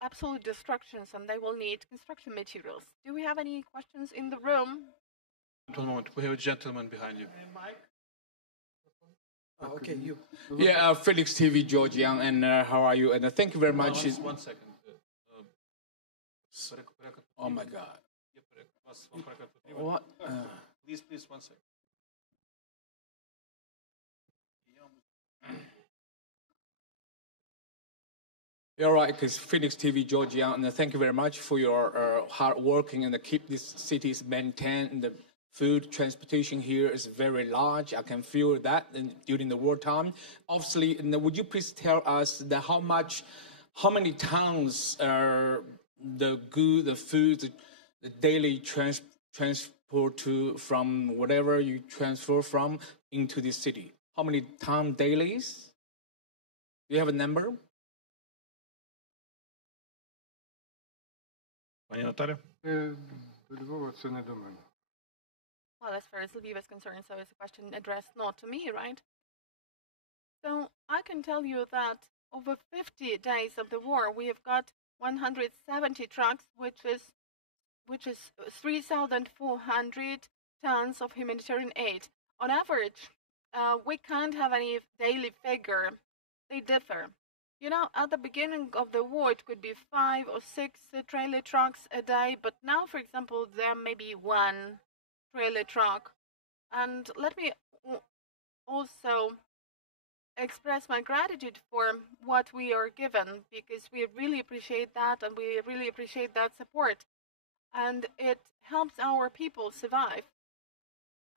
absolute destructions, and they will need construction materials. Do we have any questions in the room? One moment. We have a gentleman behind you. Oh, okay, you. Yeah, Felix TV, Georgian, and how are you? And thank you very much. One second. Oh my God. What? Please, 1 second. You're right, because Phoenix TV, Georgia, and thank you very much for your hard working and keep these cities maintained food transportation here is very large. I can feel that during the wartime. Obviously, would you please tell us that how many tons are the food, the daily transport from whatever you transfer from into the city? How many tons dailies? Do you have a number? Пані Наталя? До Львова це не до мене. Well, as far as Lviv is concerned, so it's a question addressed not to me, right? So I can tell you that over 50 days of the war, we have got 170 trucks, which is 3,400 tons of humanitarian aid. On average, we can't have any daily figure. They differ. You know, at the beginning of the war, it could be 5 or 6 trailer trucks a day, but now, for example, there may be 1 trailer truck. And let me also express my gratitude for what we are given, because we really appreciate that, and we really appreciate that support. And it helps our people survive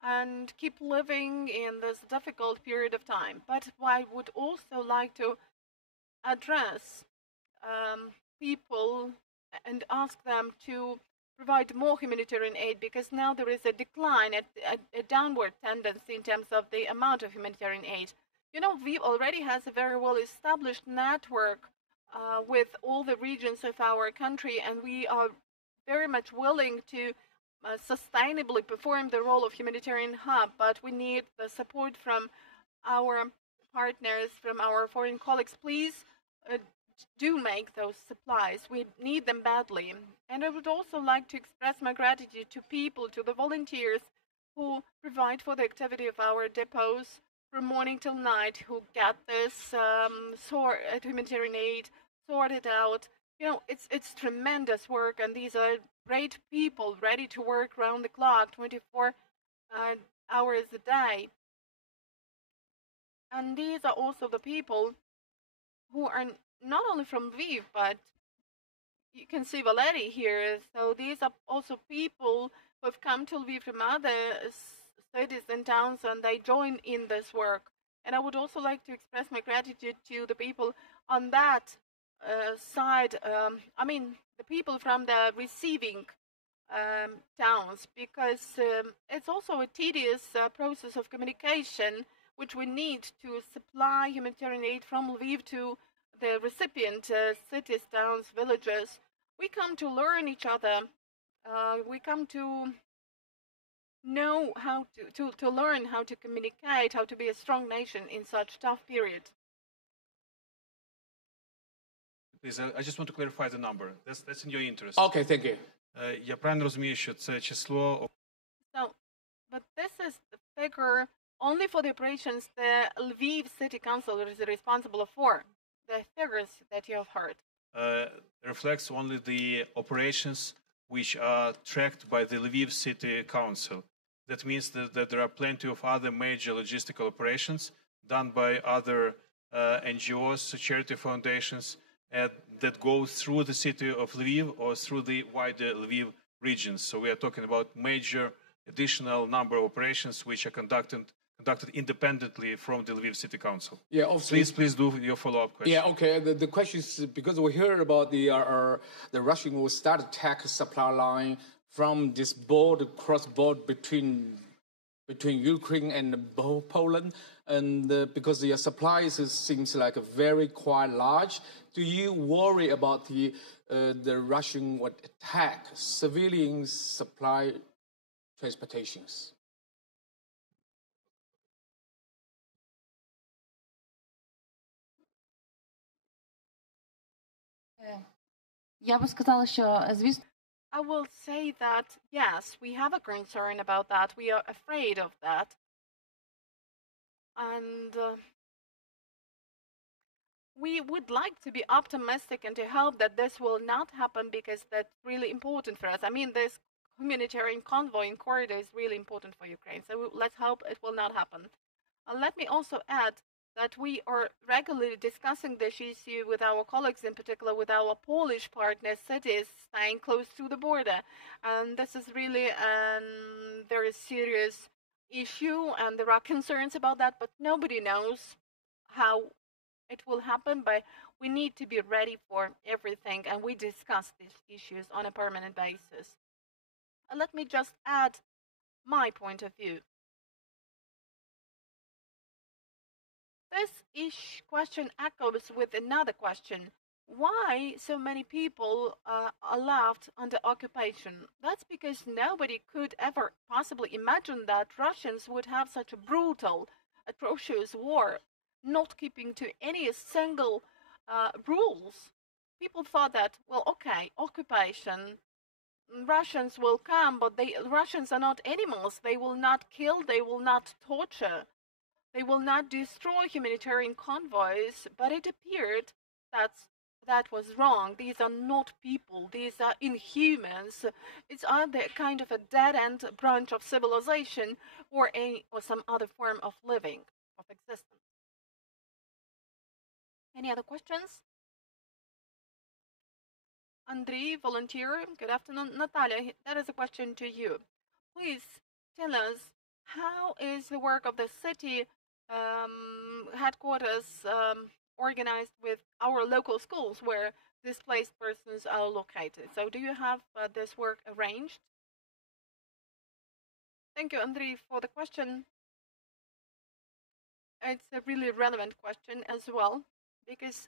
and keep living in this difficult period of time. But I would also like to address people and ask them to provide more humanitarian aid, because now there is a decline, a downward tendency in terms of the amount of humanitarian aid. You know, Lviv already has a very well established network with all the regions of our country, and we are very much willing to sustainably perform the role of humanitarian hub, but we need the support from our partners, from our foreign colleagues. Please do make those supplies. We need them badly. And I would also like to express my gratitude to people, to the volunteers who provide for the activity of our depots from morning till night, who get this humanitarian aid sorted out. You know, it's tremendous work, and these are great people ready to work round the clock, 24 hours a day. And these are also the people who are not only from Lviv, but you can see Valery here. So these are also people who have come to Lviv from other cities and towns, and they join in this work. And I would also like to express my gratitude to the people on that side. I mean, the people from the receiving towns, because it's also a tedious process of communication, which we need to supply humanitarian aid from Lviv to the recipient cities, towns, villages. We come to learn each other. We come to know how to learn how to communicate, how to be a strong nation in such tough period. Please, I just want to clarify the number. That's in your interest. Okay, thank you. Я правильно розумію, що це число... So, but this is the figure only for the operations the Lviv City Council is responsible for. The figures that you have heard. Reflects only the operations which are tracked by the Lviv City Council. That means that there are plenty of other major logistical operations done by other NGOs, charity foundations, that go through the city of Lviv or through the wider Lviv regions. So we are talking about major additional number of operations which are conducted independently from the Lviv City Council. Yeah, obviously. Please do your follow-up question. Yeah, okay. The question is, because we heard about the Russian will start attack supply line from this cross-border between Ukraine and Poland, and because the supplies seems like very quite large. Do you worry about the Russian attack civilian supply transportations? Я би сказала, що, звісно, I will say that, yes, we have a concern about that. We are afraid of that. And we would like to be optimistic and to hope that this will not happen, because that's really important for us. I mean, this humanitarian convoy in corridor is really important for Ukraine. So let's hope it will not happen. Let me also add that we are regularly discussing this issue with our colleagues, in particular with our Polish partner cities staying close to the border. And this is really a very serious issue, and there are concerns about that, but nobody knows how it will happen. But we need to be ready for everything, and we discuss these issues on a permanent basis. And let me just add my point of view. This question echoes with another question. Why so many people are left under occupation? That's because nobody could ever possibly imagine that Russians would have such a brutal, atrocious war, not keeping to any single rules. People thought that, well, okay, occupation, Russians will come, but Russians are not animals. They will not kill, they will not torture. They will not destroy humanitarian convoys, but it appeared that was wrong. These are not people. These are inhumans. It's either kind of a dead-end branch of civilization or some other form of living, of existence. Any other questions? Andrei, volunteer. Good afternoon. Natalia, that is a question to you. Please tell us, how is the work of the city headquarters organized with our local schools where displaced persons are located? So do you have this work arranged? Thank you, Andrei, for the question. It's a really relevant question as well, because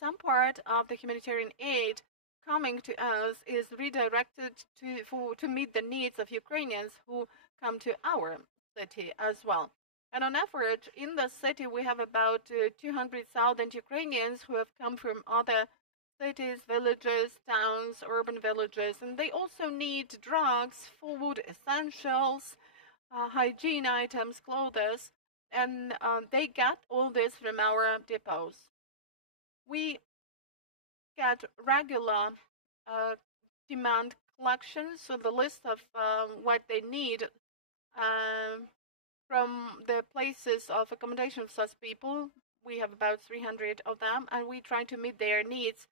some part of the humanitarian aid coming to us is redirected to meet the needs of Ukrainians who come to our city as well. And on average, in the city, we have about 200,000 Ukrainians who have come from other cities, villages, towns, urban villages, and they also need drugs, food, essentials, hygiene items, clothes, and they get all this from our depots. We get regular demand collections, so the list of what they need from the places of accommodation of such people. We have about 300 of them, and we try to meet their needs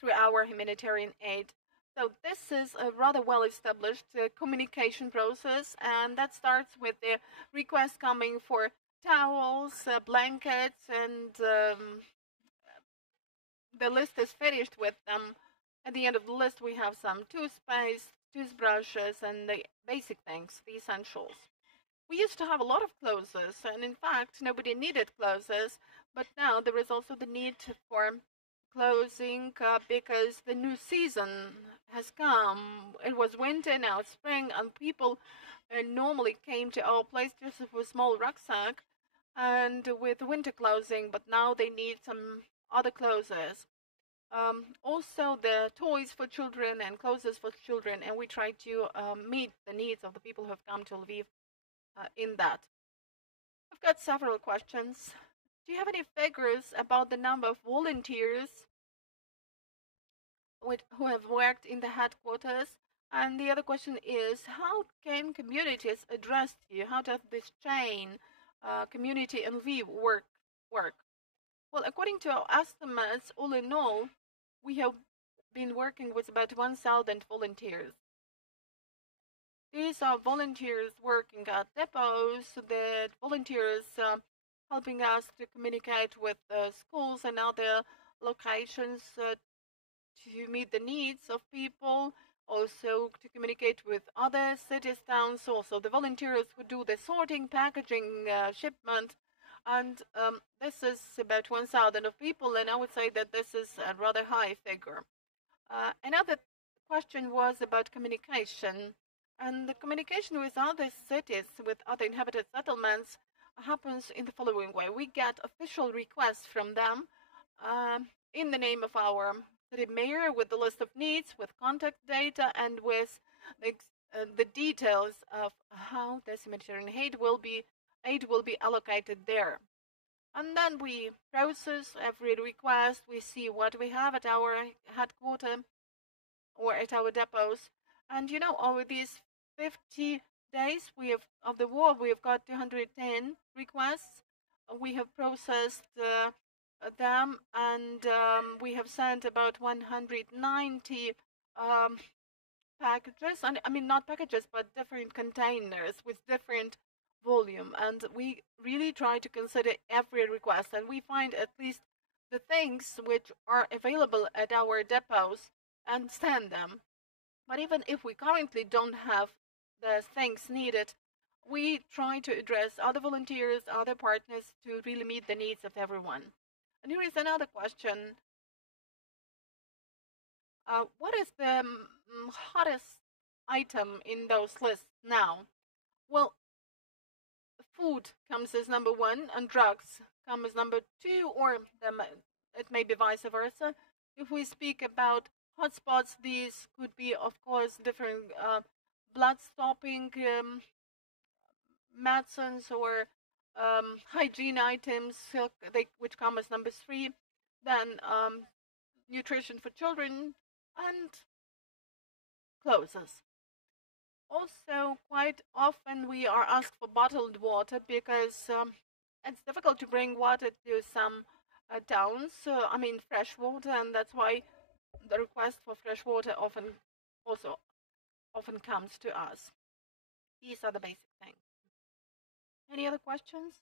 through our humanitarian aid. So this is a rather well-established communication process, and that starts with the request coming for towels, blankets, and the list is finished with them. At the end of the list, we have some toothpaste, toothbrushes, and the basic things, the essentials. We used to have a lot of clothes, and in fact, nobody needed clothes, but now there is also the need for clothing because the new season has come. It was winter, now it's spring, and people normally came to our place just with a small rucksack and with winter clothing, but now they need some other clothes. Also the toys for children and clothes for children, and we try to meet the needs of the people who have come to Lviv in that. I've got several questions. Do you have any figures about the number of volunteers who have worked in the headquarters? And the other question is, how can communities address you? How does this chain, community and Lviv work? Well, according to our estimates, all in all, we have been working with about 1,000 volunteers. These are volunteers working at depots, the volunteers helping us to communicate with schools and other locations to meet the needs of people, also to communicate with other cities, towns, also the volunteers who do the sorting, packaging, shipment, and this is about 1,000 of people, and I would say that this is a rather high figure. Another question was about communication. And the communication with other cities, with other inhabited settlements, happens in the following way. We get official requests from them in the name of our city mayor, with the list of needs, with contact data, and with the details of how this humanitarian aid will be allocated there. And then we process every request. We see what we have at our headquarters or at our depots. And you know, over these 50 days of the war, we have got 210 requests, we have processed them, and we have sent about 190 packages, and I mean not packages, but different containers with different volume. And we really try to consider every request, and we find at least the things which are available at our depots and send them. But even if we currently don't have the things needed, we try to address other volunteers, other partners to really meet the needs of everyone. And here is another question. What is the hottest item in those lists now? Well, food comes as number one, and drugs come as number two, or it may be vice versa. If we speak about hotspots, these could be, of course, different blood-stopping medicines or hygiene items, which come as number three. Then nutrition for children and clothes. Also, quite often we are asked for bottled water because it's difficult to bring water to some towns. I mean, fresh water, and that's why the request for fresh water often comes to us. These are the basic things. Any other questions?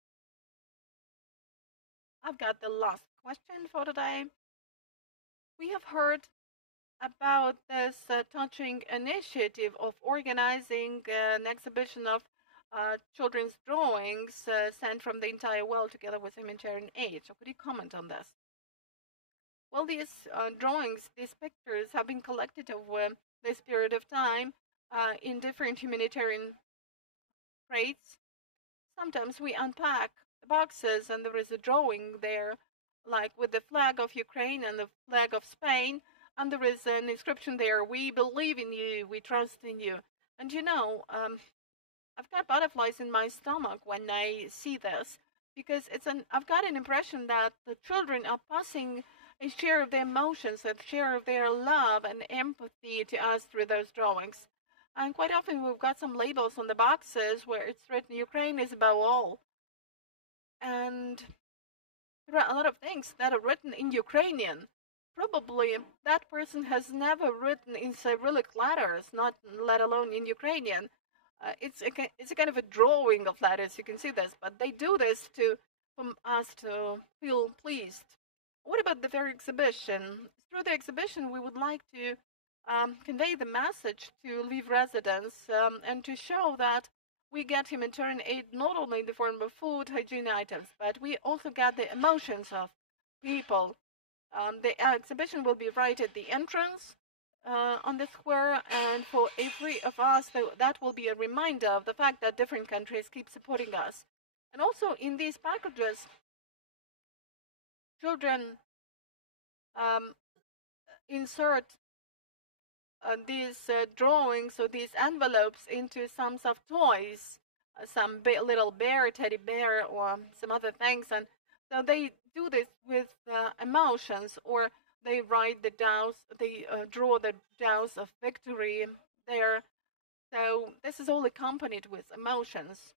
I've got the last question for today. We have heard about this touching initiative of organizing an exhibition of children's drawings sent from the entire world together with humanitarian aid. So could you comment on this? Well, these drawings, these pictures have been collected over this period of time in different humanitarian crates. Sometimes we unpack the boxes and there is a drawing there, like with the flag of Ukraine and the flag of Spain, and there is an inscription there, "We believe in you, we trust in you." And you know, I've got butterflies in my stomach when I see this, because I've got an impression that the children are passing a share of their emotions, a share of their love and empathy to us through those drawings. And quite often we've got some labels on the boxes where it's written, "Ukraine is above all." And there are a lot of things that are written in Ukrainian. Probably that person has never written in Cyrillic letters, not let alone in Ukrainian. It's a kind of a drawing of letters, you can see this, but they do this for us to feel pleased. What about the very exhibition? Through the exhibition, we would like to convey the message to Lviv residents and to show that we get humanitarian aid not only in the form of food, hygiene items, but we also get the emotions of people. The exhibition will be right at the entrance on the square, and for every of us, that will be a reminder of the fact that different countries keep supporting us. And also in these packages, children insert these drawings or these envelopes into some soft toys, some little bear, teddy bear, or some other things. And so they do this with emotions, or they write the dows, they draw the dows of victory there. So this is all accompanied with emotions.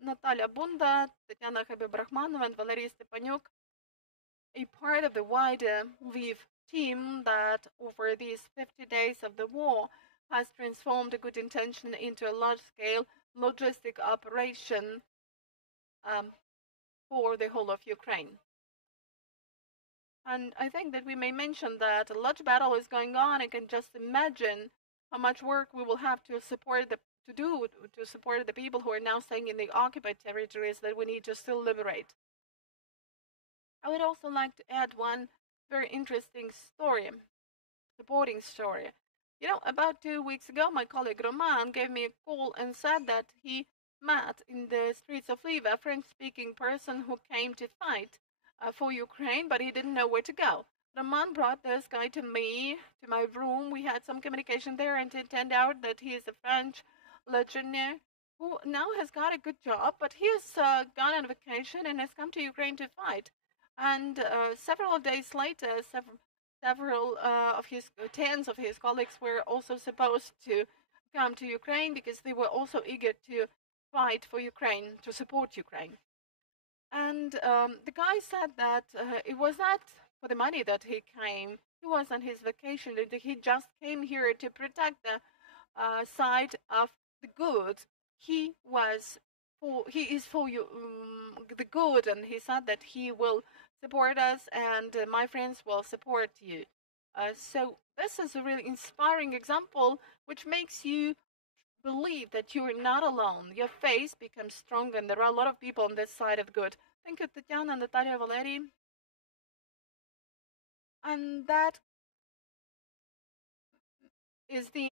Natalia Bunda, Tetyana Khabibrakhmanova, and Valery Stepanuk, a part of the wider Lviv team that over these 50 days of the war has transformed a good intention into a large-scale logistic operation for the whole of Ukraine. And I think that we may mention that a large battle is going on. I can just imagine how much work we will have to support the people who are now staying in the occupied territories that we need to still liberate. I would also like to add one very interesting story, supporting story. You know, about 2 weeks ago, my colleague Roman gave me a call and said that he met in the streets of Lviv a French-speaking person who came to fight for Ukraine, but he didn't know where to go. Roman brought this guy to me, to my room. We had some communication there, and it turned out that he is a French legionnaire who now has got a good job, but he has gone on vacation and has come to Ukraine to fight. And several days later, tens of his colleagues were also supposed to come to Ukraine because they were also eager to fight for Ukraine, to support Ukraine. And the guy said that it was not for the money that he came. He was on his vacation. He just came here to protect the side of the good. He is for you, the good, and he said that he will support us, and my friends will support you. So this is a really inspiring example, which makes you believe that you are not alone. Your faith becomes stronger, and there are a lot of people on this side of good. Thank you, Tetyana, Natalia, Valery. And that is the